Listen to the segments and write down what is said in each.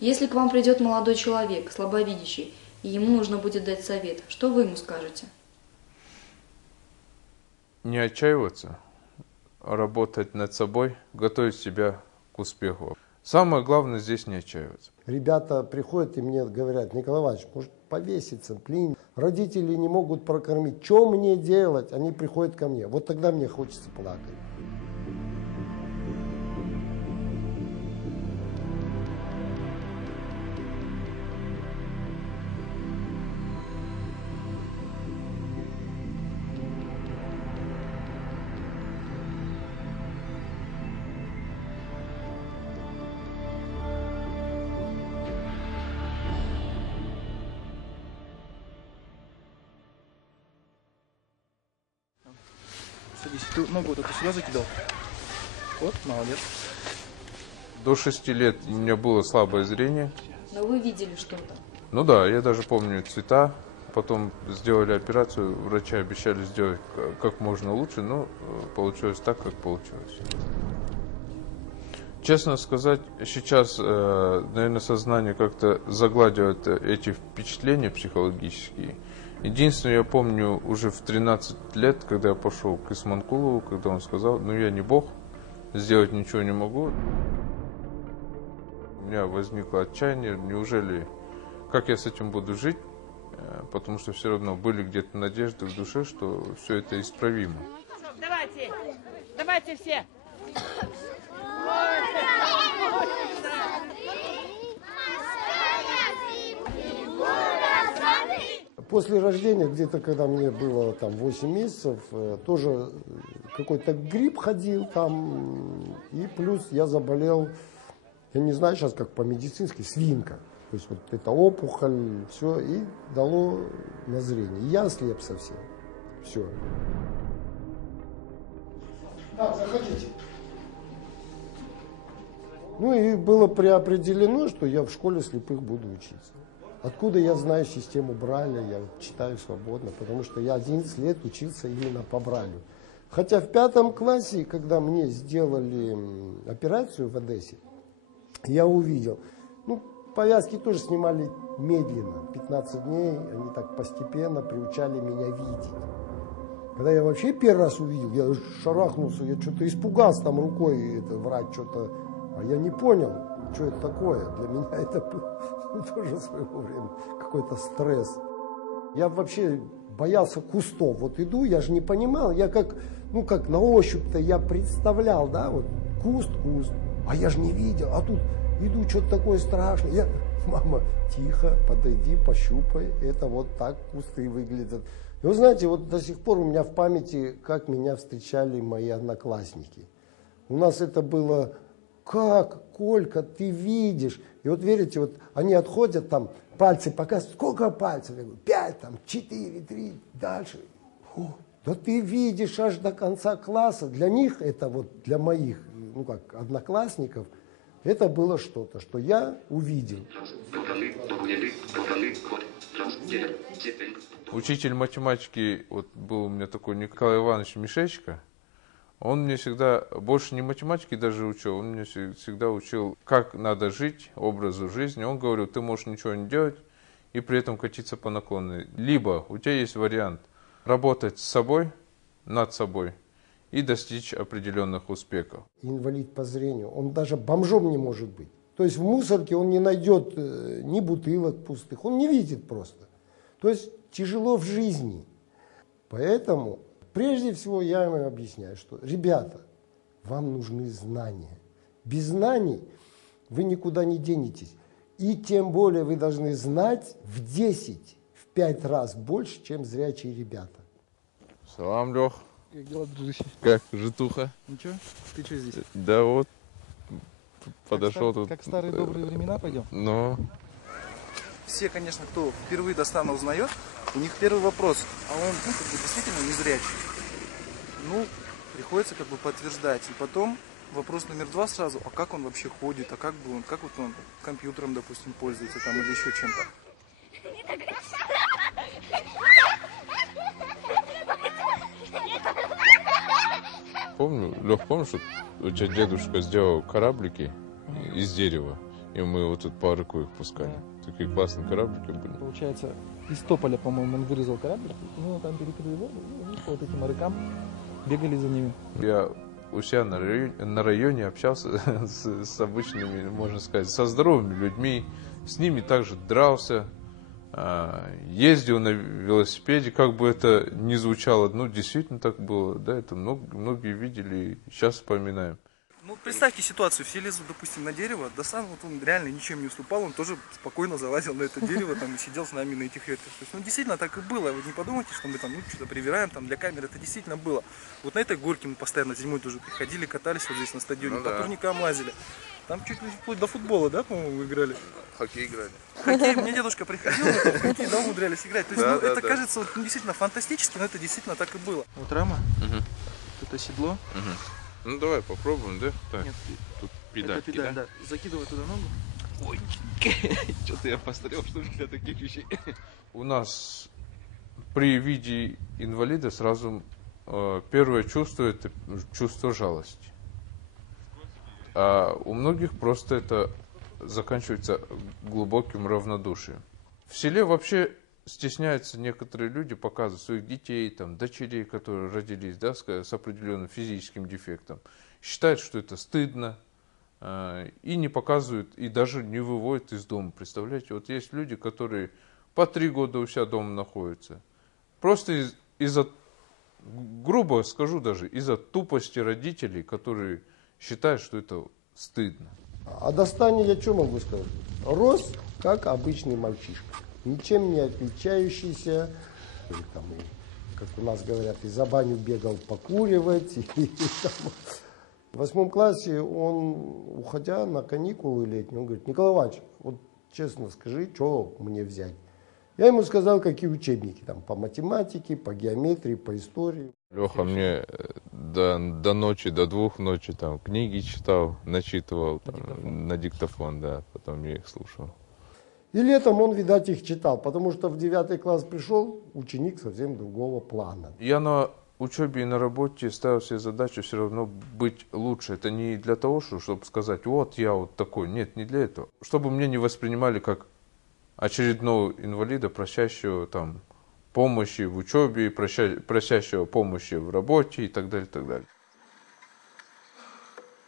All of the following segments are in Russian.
Если к вам придет молодой человек, слабовидящий, и ему нужно будет дать совет, что вы ему скажете? Не отчаиваться, а работать над собой, готовить себя к успеху. Самое главное здесь не отчаиваться. Ребята приходят и мне говорят: Николай Иванович, может повеситься, блин, родители не могут прокормить, что мне делать? Они приходят ко мне, вот тогда мне хочется плакать. Садись. Ты ногу вот эту сюда закидал. Вот, молодец. До 6 лет у меня было слабое зрение. Но вы видели что-то. Ну да, я даже помню цвета. Потом сделали операцию, врачи обещали сделать как можно лучше, но получилось так, как получилось. Честно сказать, сейчас, наверное, сознание как-то загладивает эти впечатления психологические. Единственное, я помню уже в 13 лет, когда я пошел к Исманкулову, когда он сказал: ну я не Бог, сделать ничего не могу. У меня возникло отчаяние, неужели, как я с этим буду жить? Потому что все равно были где-то надежды в душе, что все это исправимо. Давайте, давайте все. После рождения, где-то когда мне было там 8 месяцев, тоже какой-то грипп ходил там, и плюс я заболел, я не знаю сейчас как по-медицински, свинка. То есть вот это опухоль, все, и дало на зрение. И я ослеп совсем. Все. Да, заходите. Ну и было преопределено, что я в школе слепых буду учиться. Откуда я знаю систему Брайля, я читаю свободно, потому что я 11 лет учился именно по Брайлю. Хотя в 5 классе, когда мне сделали операцию в Одессе, я увидел, ну, повязки тоже снимали медленно, 15 дней, они так постепенно приучали меня видеть. Когда я вообще первый раз увидел, я шарахнулся, я что-то испугался там рукой, это врач что-то, а я не понял, что это такое. Для меня это был тоже своего времени какой-то стресс. Я вообще боялся кустов. Вот иду, я же не понимал, я как, ну как на ощупь-то я представлял, да, вот куст, а я же не видел, а тут иду, что-то такое страшное. Я, мама, тихо, подойди, пощупай, это вот так кусты выглядят. И вы знаете, вот до сих пор у меня в памяти, как меня встречали мои одноклассники. У нас это было: как, Колька, ты видишь? И вот верите, вот они отходят, там пальцы показывают, сколько пальцев? Я говорю: 5, там, 4, 3, дальше. Фу, да ты видишь аж до конца класса. Для них это вот, для моих, ну как, одноклассников, это было что-то, что я увидел. Учитель математики, вот был у меня такой Николай Иванович Мишечко, он мне всегда, больше не математики даже учил, он мне всегда учил, как надо жить, образу жизни. Он говорил: ты можешь ничего не делать и при этом катиться по наклонной. Либо у тебя есть вариант работать с собой, над собой и достичь определенных успехов. Инвалид по зрению, он даже бомжом не может быть. То есть в мусорке он не найдет ни бутылок пустых, он не видит просто. То есть тяжело в жизни. Поэтому прежде всего я им объясняю, что, ребята, вам нужны знания. Без знаний вы никуда не денетесь. И тем более вы должны знать в 10, в 5 раз больше, чем зрячие ребята. Салам, Лех. Как дела, дружище? Как, житуха? Ничего? Ты что здесь? Да вот, подошел тут. Как старые добрые времена пойдем? Но Все, конечно, кто впервые Дастана узнает, у них первый вопрос: а он, ну, как бы действительно незрячий? Ну, приходится как бы подтверждать. И потом вопрос номер 2 сразу: а как он вообще ходит, а как бы он, как вот он компьютером, допустим, пользуется там или еще чем-то. помню, Лех, помнишь, что у тебя дедушка сделал кораблики из дерева? и мы вот тут по рыку их пускали. Такие классные кораблики были. Получается, из Тополя, по-моему, он вырезал корабль, и мы там перекрыли воду, и они по вот этим морякам бегали за ними. Я у себя на районе общался с обычными, можно сказать, со здоровыми людьми. С ними также дрался, ездил на велосипеде, как бы это ни звучало. Ну, действительно так было, да, это многие видели, сейчас вспоминаем. Ну, представьте ситуацию, все лезут, допустим, на дерево, Дасан, вот он реально ничем не уступал, он тоже спокойно залазил на это дерево, там, и сидел с нами на этих ветках. То есть, ну, действительно так и было, вы не подумайте, что мы там, ну, что-то привираем, там, для камеры, это действительно было. Вот на этой горке мы постоянно зимой тоже приходили, катались вот здесь на стадионе, Ну, по да. турникам лазили. Там чуть ли вплоть до футбола, да, по-моему, играли? Хоккей играли. Хоккей, мне дедушка приходил, вот, в хоккей, да, умудрялись играть. То есть, Да, ну, да, это да. кажется вот, ну, действительно фантастически, но это действительно так и было. Вот рама, это седло. Ну, давай попробуем, да? Так, Нет, тут это педальки, педаль, да? да. Закидывай туда ногу. Ой, что-то я постарел, что ли, для таких вещей. У нас при виде инвалида сразу первое чувство – это чувство жалости. А у многих просто это заканчивается глубоким равнодушием. В селе вообще стесняются некоторые люди показывать своих детей, там, дочерей, которые родились, да, с определенным физическим дефектом. Считают, что это стыдно, и не показывают, и даже не выводят из дома. Представляете, вот есть люди, которые по 3 года у себя дома находятся. Просто из-за, грубо скажу даже, из-за тупости родителей, которые считают, что это стыдно. О Дастане я что могу сказать? Рос как обычный мальчишка, ничем не отличающийся, или там, как у нас говорят, и за баню бегал покуривать. В 8 классе он, уходя на каникулы летние, он говорит: Николай Иванович, вот честно скажи, что мне взять? Я ему сказал, какие учебники, там, по математике, по геометрии, по истории. Леха мне до ночи, до 2 ночи там книги читал, начитывал на диктофон, да, потом я их слушал. И летом он, видать, их читал, потому что в 9 класс пришел ученик совсем другого плана. Я на учебе и на работе ставил себе задачу все равно быть лучше. Это не для того, чтобы сказать, вот я вот такой. Нет, не для этого. Чтобы меня не воспринимали как очередного инвалида, просящего там помощи в учебе, просящего помощи в работе и так далее, и так далее.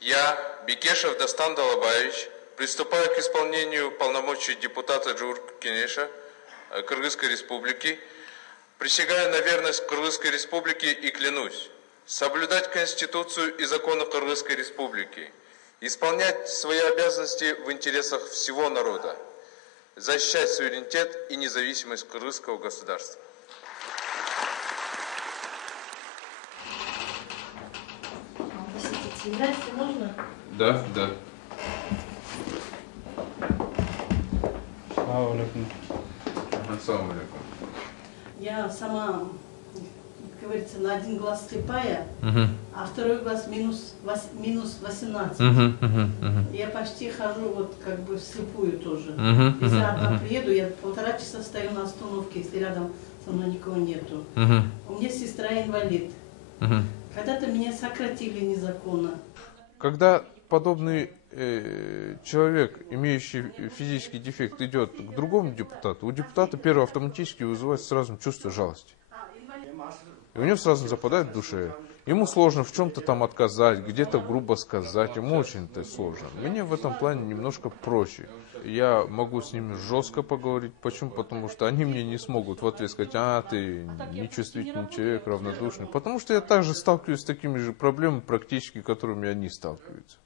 Я, Бекешев Дастан Далабаевич, приступаю к исполнению полномочий депутата Джуркенеша Кыргызской Республики, присягаю на верность Кыргызской Республике и клянусь соблюдать Конституцию и законы Кыргызской Республики, исполнять свои обязанности в интересах всего народа, защищать суверенитет и независимость кыргызского государства. Здрасте, можно? Да, да. Ассаламу алейкум. Я сама, как говорится, на 1 глаз слепая, а 2 глаз минус 18. Я почти хожу вот как бы вслепую тоже. Если я приеду, я 1,5 часа стою на остановке, если рядом со мной никого нету. У меня сестра инвалид. Когда-то меня сократили незаконно. Когда подобный человек, имеющий физический дефект, идет к другому депутату, у депутата первое автоматически вызывает сразу чувство жалости. И у него сразу западает в душе. Ему сложно в чем-то там отказать, где-то грубо сказать, ему очень-то сложно. Мне в этом плане немножко проще. Я могу с ними жестко поговорить. Почему? Потому что они мне не смогут в ответ сказать: а, ты нечувствительный человек, равнодушный. Потому что я также сталкиваюсь с такими же проблемами практически, которыми они сталкиваются.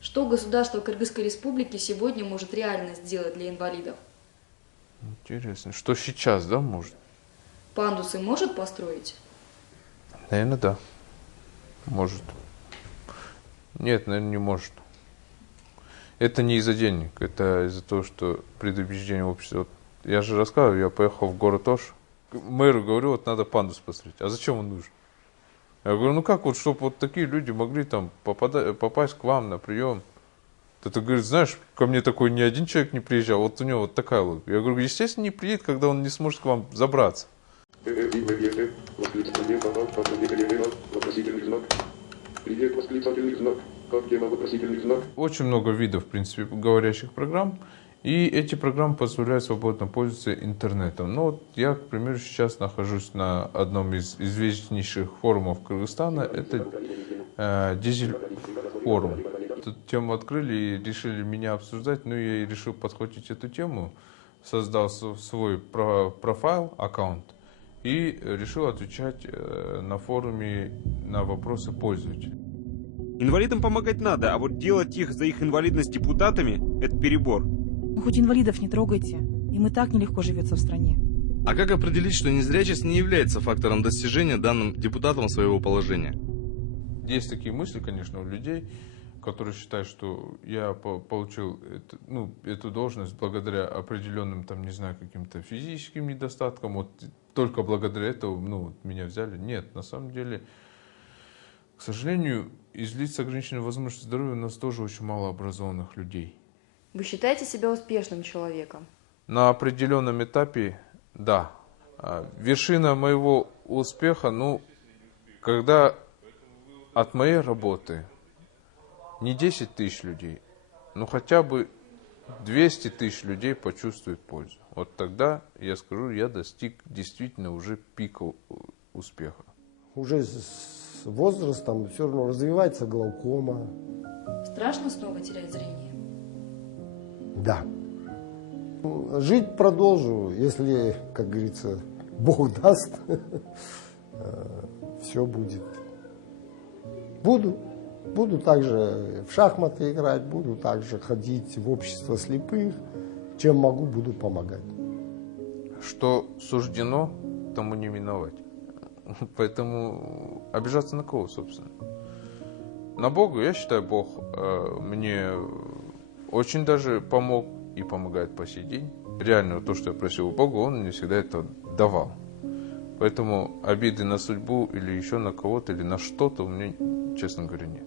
Что государство Кыргызской Республики сегодня может реально сделать для инвалидов? Интересно, что сейчас, да, может? Пандусы может построить? Наверное, да. Может. Нет, наверное, не может. Это не из-за денег, это из-за того, что предубеждение общества. Вот я же рассказывал, я поехал в город Ош. Мэру говорю, вот надо пандус построить. А зачем он нужен? Я говорю, ну как вот, чтобы вот такие люди могли там попасть к вам на прием? Ты говорит, знаешь, ко мне такой ни один человек не приезжал, вот у него вот такая логика. Я говорю, естественно, не приедет, когда он не сможет к вам забраться. Привет, восклицательный знак. Очень много видов, в принципе, говорящих программ. И эти программы позволяют свободно пользоваться интернетом. Ну, вот я, к примеру, сейчас нахожусь на одном из известнейших форумов Кыргызстана. Это Дизель форум. Эту тему открыли и решили меня обсуждать. Ну, я и решил подхватить эту тему. Создал свой профайл, аккаунт. И решил отвечать на форуме на вопросы пользователей. Инвалидам помогать надо, а вот делать их за их инвалидность депутатами – это перебор. Ну, хоть инвалидов не трогайте. Им и так нелегко живется в стране. А как определить, что незрячесть не является фактором достижения данным депутатом своего положения? Есть такие мысли, конечно, у людей, которые считают, что я получил эту должность благодаря определенным, там, не знаю, каким-то физическим недостаткам. Вот только благодаря этому меня взяли. Нет, на самом деле, к сожалению, из лиц с ограниченной возможностью здоровья у нас тоже очень мало образованных людей. Вы считаете себя успешным человеком? На определенном этапе, да. Вершина моего успеха, когда от моей работы не 10 тысяч людей, но хотя бы 200 тысяч людей почувствуют пользу. Вот тогда, я скажу, я достиг действительно уже пика успеха. Уже с возрастом все равно развивается глаукома. Страшно снова терять зрение? Да. Жить продолжу, если, как говорится, Бог даст, все будет. Буду также в шахматы играть, буду также ходить в общество слепых. Чем могу, буду помогать. Что суждено, тому не миновать. Поэтому обижаться на кого, собственно? На Бога, я считаю, Бог мне очень даже помог и помогает по сей день. Реально, то, что я просил у Бога, Он мне всегда это давал. Поэтому обиды на судьбу или еще на кого-то, или на что-то у меня, честно говоря, нет.